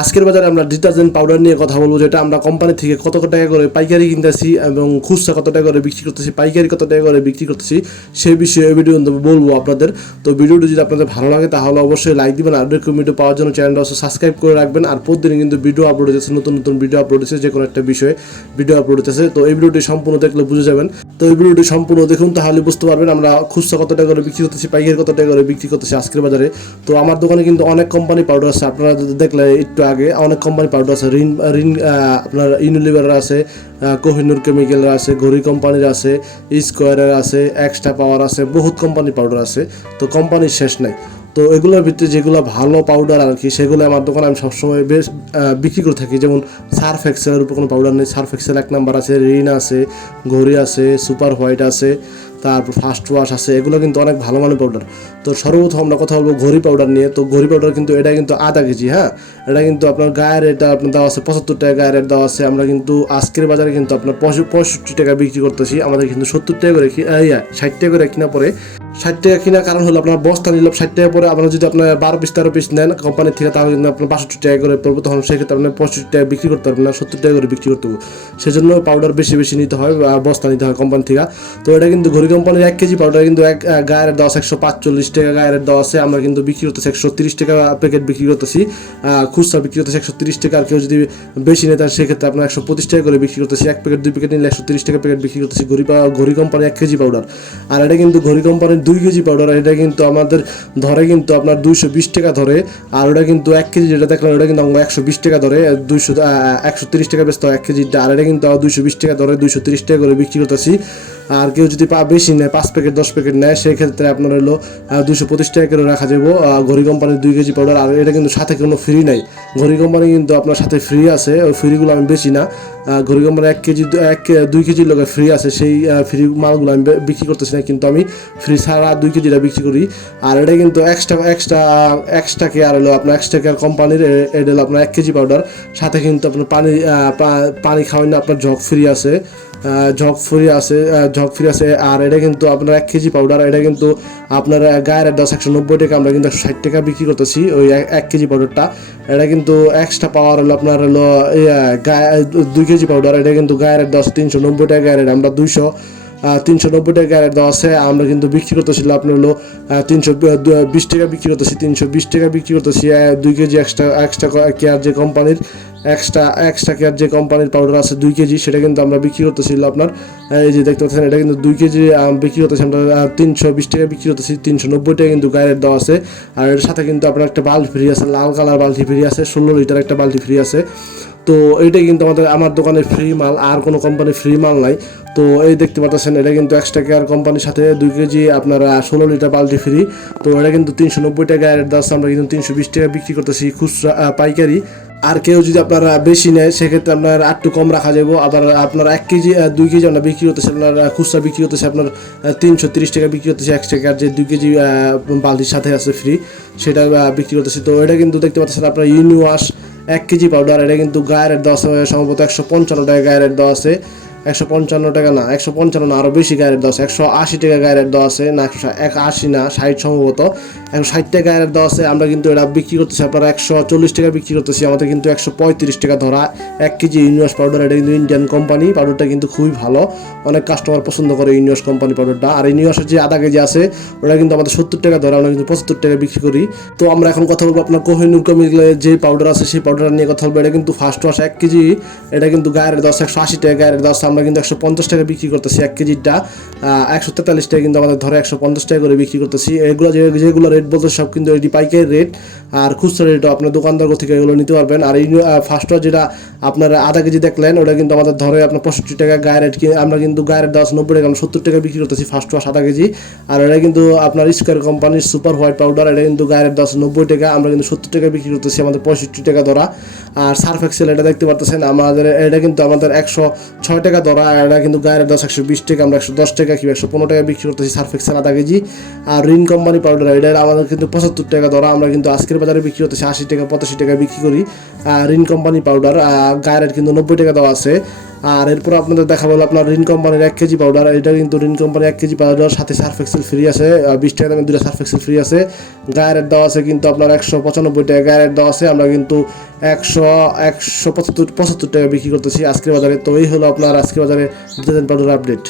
আজকের বাজারে আমরা ডিটারজেন্ট পাউডার নিয়ে কথা বলব, যেটা আমরা কোম্পানি থেকে কত টাকা করে পাইকারি কিনতেছি এবং খুচরা কত টাকা করে বিক্রি করতেছি, পাইকারি কত টাকা করে বিক্রি করতেছি সেই বিষয়ে ভিডিও বলব আপনাদের। তো ভিডিওটি যদি আপনাদের ভালো লাগে, তাহলে অবশ্যই লাইক দিবেন আর ভিডিও পাওয়ার জন্য চ্যানেলটা অবশ্যই সাবস্ক্রাইব করে রাখবেন। আর প্রতিদিন কিন্তু ভিডিও আপলোড হচ্ছে, নতুন নতুন ভিডিও আপলোড হচ্ছে যে কোনো একটা বিষয়ে ভিডিও আপলোড হচ্ছে। তো এই ভিডিওটি সম্পূর্ণ দেখলে বুঝে যাবেন। তো এই ভিডিওটি সম্পূর্ণ দেখুন, তাহলে বুঝতে পারবেন আমরা খুচরা কত টাকা করে বিক্রি করতেছি, পাইকারি কত টাকা করে বিক্রি করতেছি আজকের বাজারে। তো আমার দোকানে কিন্তু অনেক কোম্পানি পাউডার আছে, আপনারা দেখলে একটু আগে অনেক কোম্পানি পাউডার আছে। রিন রিন আপনার ইউনিলিভারের আছে কোহিনুর কেমিক্যালের আছে, ঘড়ি কোম্পানির আছে স্কোয়ারের আছে এক্সট্রা পাওয়ার আছে, বহুত কোম্পানি পাউডার আছে। তো কোম্পানির শেষ নাই। তো এগুলোর ভিতরে যেগুলো ভালো পাউডার আর কি, সেগুলো আমার দোকানে আমি সবসময় বেশ বিক্রি করে থাকি। যেমন সার্ফ এক্সেলের উপর কোনো পাউডার নেই। সার্ফ এক্সেল এক নাম্বার আছে রিন আছে, ঘড়ি আছে সুপার হোয়াইট আছে। তারপর ফার্স্ট ওয়াশ আছে, এগুলো কিন্তু অনেক ভালো মানের পাউডার তো সর্বপ্রথম আমরা কথা বলব ঘড়ি পাউডার নিয়ে। তো ঘড়ি পাউডার কিন্তু এটা কিন্তু আধা কেজি হ্যাঁ? এটা কিন্তু আপনার গায়ের এটা আপনার দেওয়া আছে পঁচাত্তর টাকা, গায়ের রেট দেওয়া আছে আমরা কিন্তু আজকের বাজারে কিন্তু আপনার পঁয়ষট্টি টাকা বিক্রি করতেছি। আমাদের কিন্তু সত্তর টাকা করে ষাট টাকা করে কিনা পরে। ষাট টাকা কিনা কারণ হলো আপনার বস্তা নিলাম ষাট টাকা পরে আপনার যদি আপনার বারো পিস, তেরো পিস নেন কোম্পানির থেকে তাহলে কিন্তু আপনার বাষট্টি টাকা করে পড়বে, তখন সেক্ষেত্রে আপনার পঁয়ষট্টি টাকা বিক্রি করতে পারবেন না, সত্তর টাকা করে বিক্রি করতে হবে সেজন্য পাউডার বেশি বেশি নিতে হয় বস্তা নিতে হয় কোম্পানি থেকে। তো এটা কিন্তু ঘড়ি কোম্পানির এক কেজি পাউডার কিন্তু এক গায়ের দশ একশো পাঁচচল্লিশ টাকা গায়ের আছে, আমরা কিন্তু বিক্রি করতেছি একশো তিরিশ টাকা প্যাকেট বিক্রি করতেছি খুচরা বিক্রি করতেছি একশো তিরিশ টাকা, আর কেউ যদি বেশি নেয় তাহলে সেক্ষেত্রে আপনার একশো পঁচিশ টাকা করে বিক্রি করতেছি। এক প্যাকেট দুই প্যাকেট নিলে একশো তিরিশ টাকা প্যাকেট বিক্রি করতেছি ঘড়ি ঘড়ি কোম্পানি এক কেজি পাউডার আর এটা কিন্তু ঘড়ি কোম্পানির দুই কেজি পাউডার আর এটা কিন্তু আমাদের ধরে কিন্তু আপনার দুইশো বিশ টাকা ধরে, আর ওটা কিন্তু এক কেজি যেটা দেখলাম, ওটা কিন্তু একশো বিশ টাকা ধরে, দুইশো একশো তিরিশ টাকা হয় এক কেজিটা আর এটা কিন্তু দুইশো বিশ টাকা ধরে, দুইশো তিরিশ টাকা করে বিক্রি করতেছি। আর কেউ যদি বেশি নেয়, পাঁচ প্যাকেট দশ প্যাকেট নেয় সেই ক্ষেত্রে আপনার হলো দুশো পঁচিশ টাকা করে রাখা যাব। ঘড়ি কোম্পানির দুই কেজি পাউডার আর এটা কিন্তু সাথে কোনো ফ্রি নাই। ঘড়ি কোম্পানি কিন্তু আপনার সাথে ফ্রি আছে, ওই ফ্রিগুলো আমি বেশি না। ঘড়ি কোম্পানি এক কেজি, এক, দুই কেজির লোকের ফ্রি আছে, সেই ফ্রি মালগুলো আমি বিক্রি করতেছি না, কিন্তু আমি ফ্রি ছাড়া দুই কেজিটা বিক্রি করি। আর এটা কিন্তু এক্সট্রা এক্সট্রা এক্সট্রা কেয়ার হলো আপনার এক্সট্রা কেয়ার কোম্পানির এটা হলো আপনার এক কেজি পাউডার সাথে কিন্তু আপনার পানি পানি খাওয়ানো আপনার জগ ফ্রি আছে। জগ ফ্রি আছে ঝক ফ্রি আছে, আর এটা কিন্তু আপনার এক কেজি পাউডার এটা কিন্তু আপনার গায়ের দশ একশো নব্বই টাকা, আমরা কিন্তু একশো ষাট টাকা বিক্রি করতেছি ওই এক কেজি পাউডারটা এটা কিন্তু এক্সট্রা পাওয়ার হলো আপনার হলো গায়ে, দুই কেজি পাউডার এটা কিন্তু গায়ের দশ তিনশো নব্বই টাকা, গায়ের আমরা দুইশো। তিনশো নব্বই টাকা গায়ের দেওয়া আছে। আমরা কিন্তু বিক্রি করতেছিল আপনার হলো তিনশো বিশ টাকা বিক্রি করতেছি, তিনশো বিশ টাকা বিক্রি করতেছি দুই কেজি এক্সট্রা এক্সট্রা কেয়ার যে কোম্পানির এক্সট্রা এক্সট্রা কেয়ার যে কোম্পানির পাউডার আছে, দুই কেজি, সেটা কিন্তু আমরা বিক্রি করতেছিল আপনার এই যে দেখতে পাচ্ছেন, এটা কিন্তু দুই কেজি বিক্রি করতেছি আমরা তিনশো বিশ টাকা বিক্রি করতেছি, তিনশো নব্বই টাকা কিন্তু গায়ের দেওয়া আছে। আর এর সাথে কিন্তু আপনার একটা বাল্টি ফ্রি আছে, লাল কালার বালতি ফ্রি আছে, ষোলো লিটার একটা বালতি ফ্রি আছে। তো এইটাই কিন্তু আমাদের, আমার দোকানে ফ্রি মাল, আর কোনো কোম্পানির ফ্রি মাল নাই। তো এই দেখতে পাচ্ছেন, এটা কিন্তু এক্সট্রা কেয়ার কোম্পানির সাথে দুই কেজি আপনার ষোলো লিটার বালতি ফ্রি তো এটা কিন্তু তিনশো নব্বই টাকা রেট দাস, আমরা কিন্তু তিনশো বিশ টাকা বিক্রি করতেছি খুচরা পাইকারি। আর কেউ যদি আপনারা বেশি নেয়, সেক্ষেত্রে আপনার একটু কম রাখা যাব আবার আপনার এক কেজি দুই কেজি আমরা বিক্রি করতেছি, আপনার খুচরা বিক্রি করতেছি, আপনার তিনশো তিরিশ টাকা বিক্রি করতেছি এক্সট্রা কেয়ার যে দুই কেজি বালতির সাথে আছে ফ্রি সেটা বিক্রি করতেছি। তো এটা কিন্তু দেখতে পাচ্ছেন আপনার ইউনিওয়াশ এক কেজি পাউডার এটা কিন্তু গায়ের দশ সম্ভবত একশো পঞ্চান্ন টাকা গায়ের দশ আছে। একশো পঞ্চান্ন টাকা না, একশো পঞ্চান্ন আরও বেশি গায়ের দশ একশো আশি টাকা গায়ের দেওয়া আছে, না একশো এক আশি না, ষাট সম্ভবত। একশো ষাট টাকা গায়ের দেওয়া আছে, আমরা কিন্তু এটা বিক্রি করতেছি, আপনারা একশো চল্লিশ টাকা বিক্রি করতেছি। আমাদের কিন্তু একশো পঁয়ত্রিশ টাকা ধরা, এক কেজি ইউনিভার্স পাউডার, এটা কিন্তু ইন্ডিয়ান কোম্পানি পাউডারটা কিন্তু খুবই ভালো। অনেক কাস্টমার পছন্দ করে ইউনিভার্স কোম্পানি পাউডারটা। আর ইউনিভার্সের যে আধা কেজি আছে, ওটা কিন্তু আমাদের সত্তর টাকা ধরা, আমরা কিন্তু পঁচাত্তর টাকা বিক্রি করি। তো আমরা এখন কথা বলব আপনার কোহিনুর কমিকলের যে পাউডার আছে, সেই পাউডার নিয়ে কথা বলব। এটা কিন্তু ফার্স্ট ওয়াশ এক কেজি, এটা কিন্তু গায়ের দশ একশো আশি টাকা গায়ের দশ আমরা কিন্তু একশো পঞ্চাশ টাকা বিক্রি করতেছি এক কেজিটা একশো তেতাল্লিশ টাকা কিন্তু আমাদের ধরে একশো পঞ্চাশ টাকা করে বিক্রি করতেছি। এগুলো যেগুলো রেট বলতে সব কিন্তু এটি পাইকারি রেট আর খুচরা রেটও আপনার দোকানদার থেকে এগুলো নিতে পারবেন। আর এই ফার্স্ট যেটা আপনার আধা কেজি দেখলেন, ওটা কিন্তু আমাদের ধরে আপনার পঁয়ষট্টি টাকা গায়ে রেট আমরা কিন্তু গায়ের রেট দশ নব্বই টাকা, আমরা সত্তর টাকা বিক্রি করতেছি ফার্স্ট ওয়াশ আধা কেজি। আর এটা কিন্তু আপনার স্কোয়ার কোম্পানির সুপার হোয়াইট পাউডার এটা কিন্তু গায়ের দশ নব্বই টাকা, আমরা কিন্তু সত্তর টাকা বিক্রি করতেছি আমাদের পঁয়ষট্টি টাকা ধরা। আর সার্ফ এক্সেল এটা দেখতে পারতেছেন, আমাদের এটা কিন্তু আমাদের একশো ছয় টাকা ধরা, এটা কিন্তু গায়ের দশ একশো বিশ টাকা, আমরা একশো দশ টাকা কিংবা একশো পনেরো টাকা বিক্রি করতেছি সার্ফ এক্সেল আধা কেজি। আর রিন কোম্পানি পাউডার, এটা আমাদের কিন্তু পঁচাত্তর টাকা ধরা, আমরা কিন্তু আজকের বাজারে বিক্রি করতেছি আশি টাকা, পঁচাশি টাকা বিক্রি করি। রিন কোম্পানি পাউডার গায়ের কিন্তু নব্বই টাকা দেওয়া আছে। আর এরপর আপনাদের দেখা হলো আপনার রিন কোম্পানির এক কেজি পাউডার এটা কিন্তু রিন কোম্পানি এক কেজি পাউডার সাথে সার্ফ এক্সেল ফ্রি আছে বিশ টাকা দামে দুটো সার্ফ এক্সেল ফ্রি আছে। গায়ের দেওয়া আছে কিন্তু আপনার একশো পঁচানব্বই টাকা, গায়ের দেওয়া আছে, আমরা কিন্তু একশো একশো পঁচাত্তর পঁচাত্তর টাকা বিক্রি করতেছি আজকের বাজারে। তো এই হলো আপনার আজকের বাজারে ডিটারজেন্ট পাউডার আপডেট